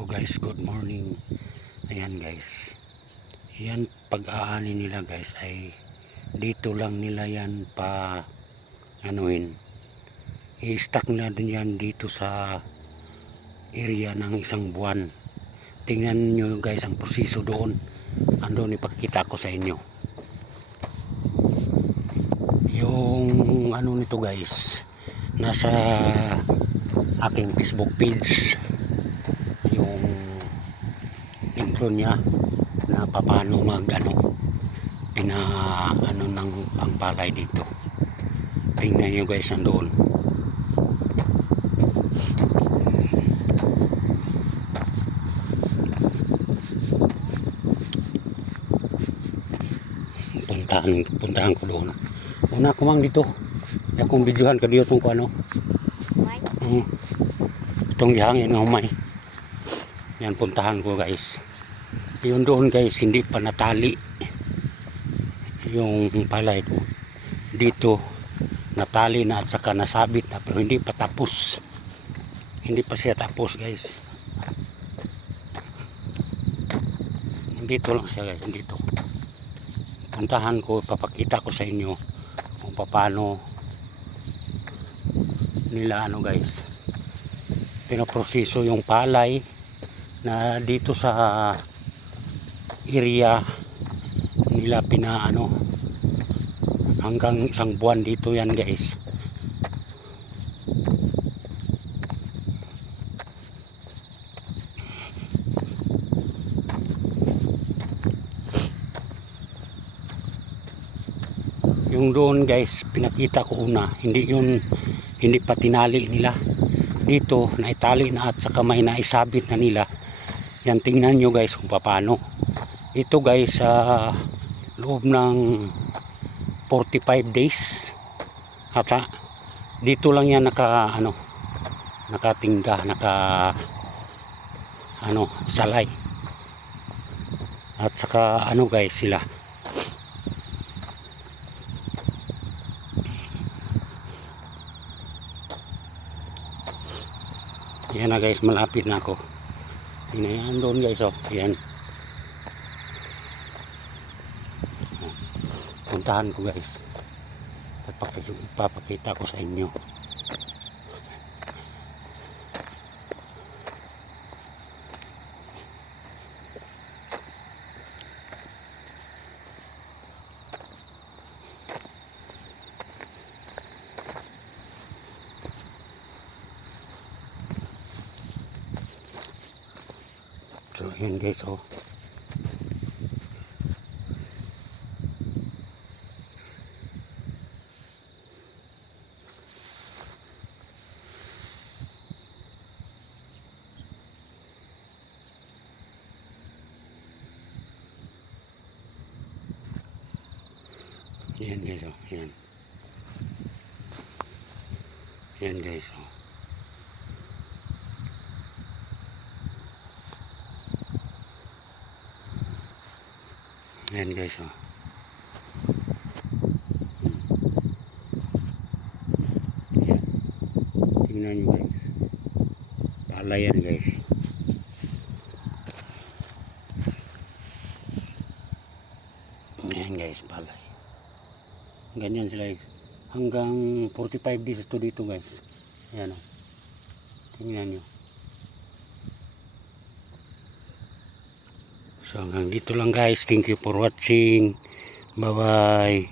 Hello guys, good morning. Ayan guys, yan pag-aani nila guys ay dito lang nila yan pa anuin, i-stack nila din yan dito sa area ng isang buwan. Tingnan nyo guys ang proseso doon, andun ipakita ko sa inyo yung ano nito guys. Nasa aking Facebook page yung intro niya na paano mag ano ng ang palay dito. Tingnan nyo guys, nandoon. Puntahan ko doon. Una ko mang dito. Kung videohan ka dito kung ano. Itong gihangin ng humay. Yan, puntahan ko guys. Yun doon guys, hindi pa natali yung palay ko. Dito natali na at saka nasabit na, pero hindi pa tapos. Hindi pa siya tapos guys. Dito lang siya guys, dito. Puntahan ko, papakita ko sa inyo kung paano nila guys pinoproseso yung palay na dito sa area nila hanggang isang buwan dito yan guys. Yung doon guys pinakita ko una, hindi pa tinali nila. Dito naitali na at saka may naisabit na nila. Yan, tingnan nyo guys kung paano. Ito guys sa loob ng 45 days. At dito lang yan nakatingga, salay. At saka guys sila. Yan na guys, malapit na ako. Yan doon guys, oh. Yan. Puntahan ko guys. Ipapakita ko sa inyo. So yan guys, oh. Yan guys, oh. Yan. Yan guys, oh. Yan guys, oh. Yan. Tingnan nyo guys. Palay yan guys. Yan guys, palay. Ganyan sila hanggang 45 days to dito guys. Yan, oh. Tingnan nyo. So hanggang dito lang guys. Thank you for watching. Bye bye.